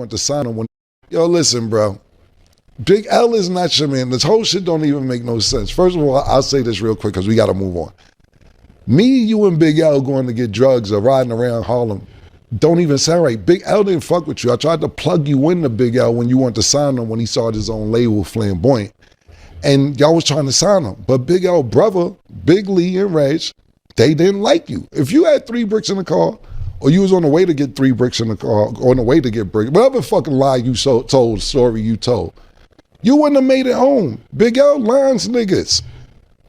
want to sign him. Yo, listen, bro. Big L is not your man. This whole shit don't even make no sense. First of all, I'll say this real quick because we got to move on. Me, you, and Big L going to get drugs or riding around Harlem don't even sound right. Big L didn't fuck with you. I tried to plug you into Big L when you wanted to sign him when he started his own label, Flamboyant. And y'all was trying to sign him. But Big L brother, Big Lee and Reg, they didn't like you. If you had 3 bricks in the car, or you was on the way to get 3 bricks in the car, or on the way to get bricks, whatever fucking lie you told, story you told, you wouldn't have made it home. Big L lines niggas.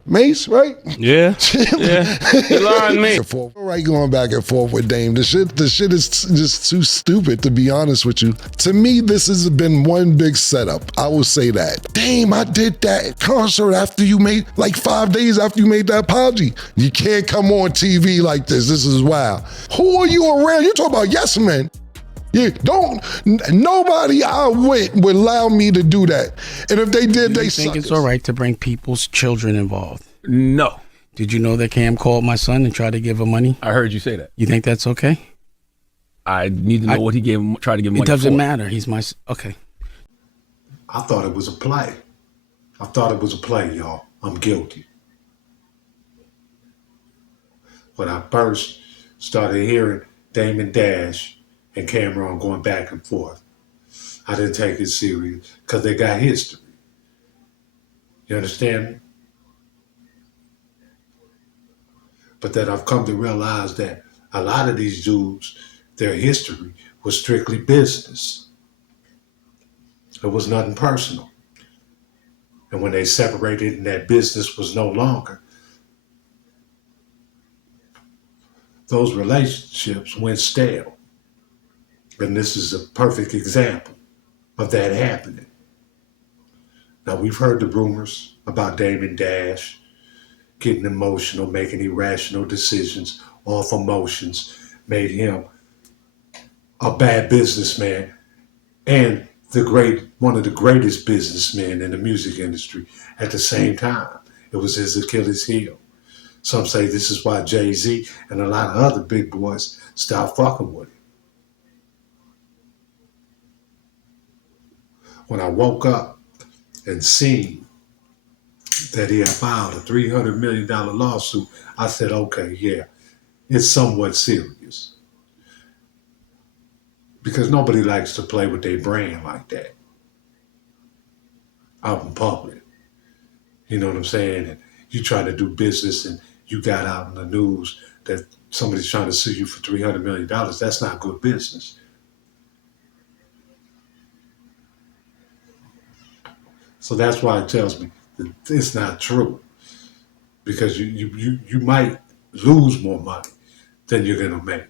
Mace, right? Yeah. Yeah. You lying me. All right, going back and forth with Dame. The shit is just too stupid, to be honest with you. To me, this has been one big setup. I will say that. Dame, I did that concert after you made, like 5 days after you made that apology. You can't come on TV like this. This is wild. Who are you around? You talking about yes men. Yeah, nobody I went would allow me to do that. And if they did, they suck. Do you think it's all right to bring people's children involved? No. Did you know that Cam called my son and tried to give him money? I heard you say that. You think that's okay? I need to know what he tried to give money for. It doesn't matter. He's my, okay. I thought it was a play. I thought it was a play, y'all. I'm guilty. When I first started hearing Damon Dash and Camron going back and forth, I didn't take it serious because they got history. You understand me? But then I've come to realize that a lot of these dudes, their history was strictly business. It was nothing personal. And when they separated and that business was no longer, those relationships went stale. And this is a perfect example of that happening. Now, we've heard the rumors about Damon Dash getting emotional, making irrational decisions off emotions, made him a bad businessman and one of the greatest businessmen in the music industry at the same time. It was his Achilles heel. Some say this is why Jay-Z and a lot of other big boys stopped fucking with him. When I woke up and seen that he had filed a $300 million lawsuit, I said, okay, yeah, it's somewhat serious. Because nobody likes to play with their brand like that out in public. You know what I'm saying? And you try to do business and you got out in the news that somebody's trying to sue you for $300 million. That's not good business. So that's why it tells me that it's not true. Because you might lose more money than you're going to make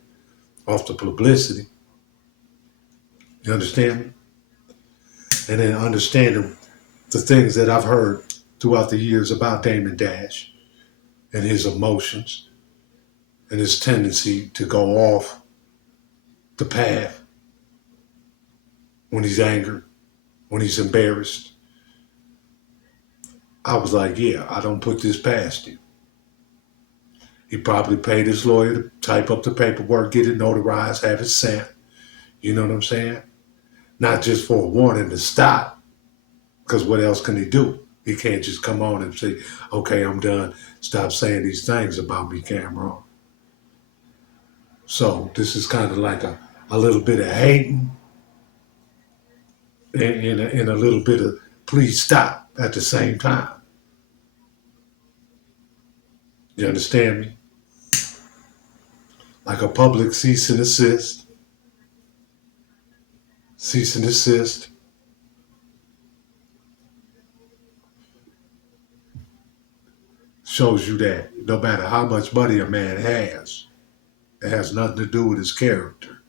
off the publicity. You understand me? And then understanding the things that I've heard throughout the years about Damon Dash and his emotions and his tendency to go off the path when he's angered, when he's embarrassed. I was like, yeah, I don't put this past him. He probably paid his lawyer to type up the paperwork, get it notarized, have it sent. You know what I'm saying? Not just for a warning to stop, because what else can he do? He can't just come on and say, okay, I'm done. Stop saying these things about me, Camron. So this is kind of like a little bit of hating and a little bit of please stop at the same time. You understand me? Like a public cease and desist. Cease and desist. Shows you that no matter how much money a man has, it has nothing to do with his character.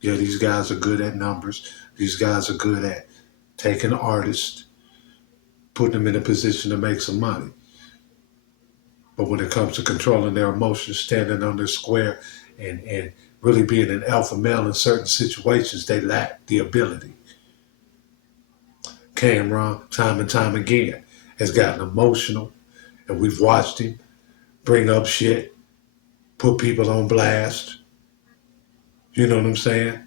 Yeah, these guys are good at numbers. These guys are good at taking artists, putting them in a position to make some money. But when it comes to controlling their emotions, standing on their square, and really being an alpha male in certain situations, they lack the ability. Camron, time and time again, has gotten emotional, and we've watched him bring up shit, put people on blast. You know what I'm saying?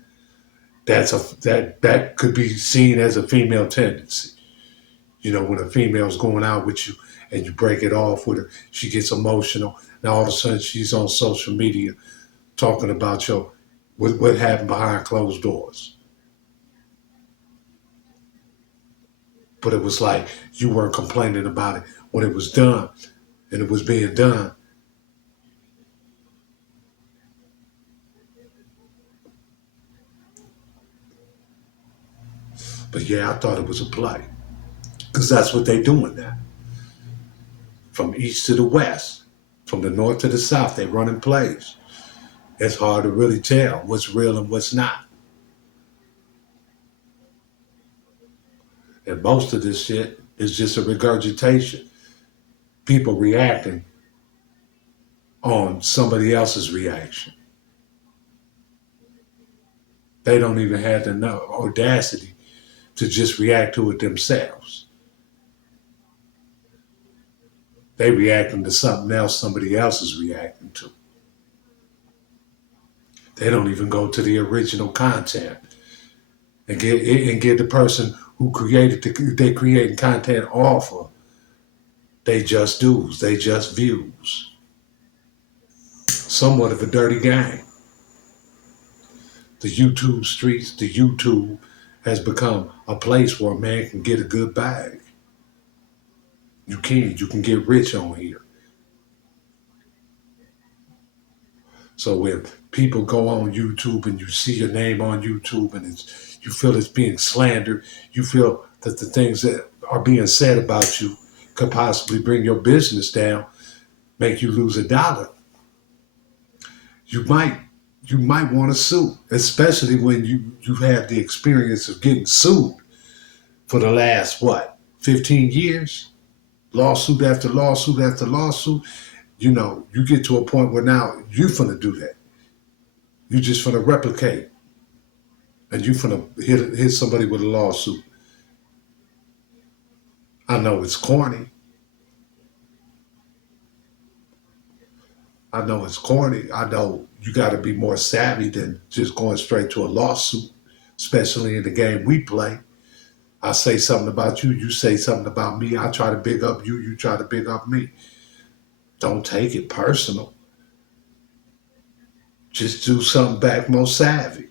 that could be seen as a female tendency. You know, when a female's going out with you and you break it off with her, she gets emotional. Now all of a sudden she's on social media talking about what happened behind closed doors. But it was like you weren't complaining about it when it was done and it was being done. But yeah, I thought it was a play. Because that's what they're doing now. From east to the west, from the north to the south, they running plays. It's hard to really tell what's real and what's not. And most of this shit is just a regurgitation. People reacting on somebody else's reaction. They don't even have the audacity to just react to it themselves. They reacting to something else somebody else is reacting to. They don't even go to the original content and get the person who they creating content off of. They just dues, they just views. Somewhat of a dirty game. The YouTube streets, the YouTube has become a place where a man can get a good bag. You can get rich on here. So when people go on YouTube and you see your name on YouTube and you feel it's being slandered, you feel that the things that are being said about you could possibly bring your business down, make you lose $1. You might want to sue, especially when you have the experience of getting sued for the last 15 years, lawsuit after lawsuit after lawsuit. You know, you get to a point where now you finna do that. You just finna replicate, and you finna hit somebody with a lawsuit. I know it's corny. I know you got to be more savvy than just going straight to a lawsuit, especially in the game we play. I say something about you, you say something about me. I try to big up you, you try to big up me. Don't take it personal. Just do something back more savvy.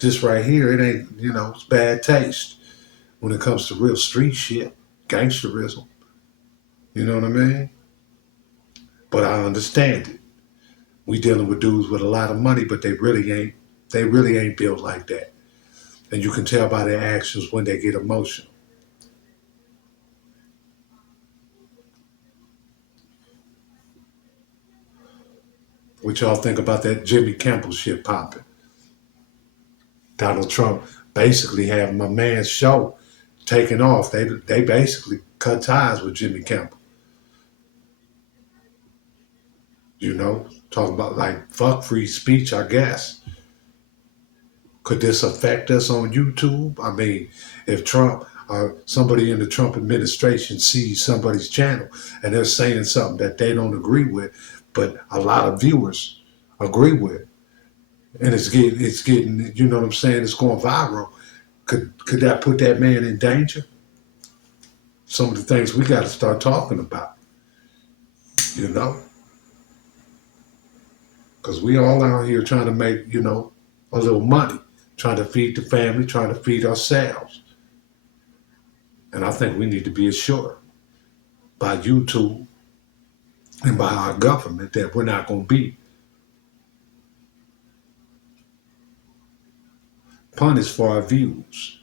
This right here, it ain't, it's bad taste when it comes to real street shit, gangsterism. You know what I mean? But I understand it. We dealing with dudes with a lot of money, but they really ain't built like that. And you can tell by their actions when they get emotional. What y'all think about that Jimmy Kimmel shit popping? Donald Trump basically having my man's show taken off. They basically cut ties with Jimmy Kimmel. Talking about like fuck free speech, I guess. Could this affect us on YouTube? I mean, if Trump or somebody in the Trump administration sees somebody's channel and they're saying something that they don't agree with, but a lot of viewers agree with, and it's getting, you know what I'm saying, it's going viral. Could that put that man in danger? Some of the things we got to start talking about, because we all out here trying to make, a little money, trying to feed the family, trying to feed ourselves. And I think we need to be assured by YouTube and by our government that we're not going to be punished for our views,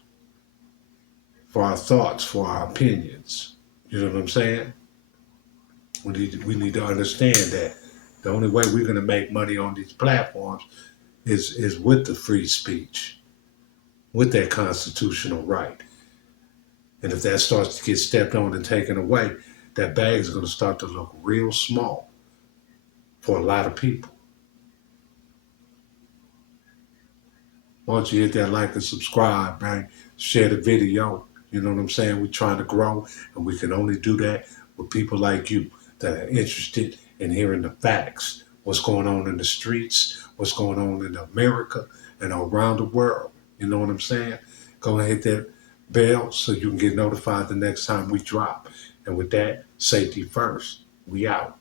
for our thoughts, for our opinions. You know what I'm saying? We need to understand that the only way we're going to make money on these platforms is with the free speech, with that constitutional right. And if that starts to get stepped on and taken away, that bag is going to start to look real small for a lot of people. Why don't you hit that like and subscribe, man? Share the video. You know what I'm saying? We're trying to grow, and we can only do that with people like you that are interested in hearing the facts. What's going on in the streets, what's going on in America, and around the world. You know what I'm saying? Go and hit that bell so you can get notified the next time we drop. And with that, safety first. We out.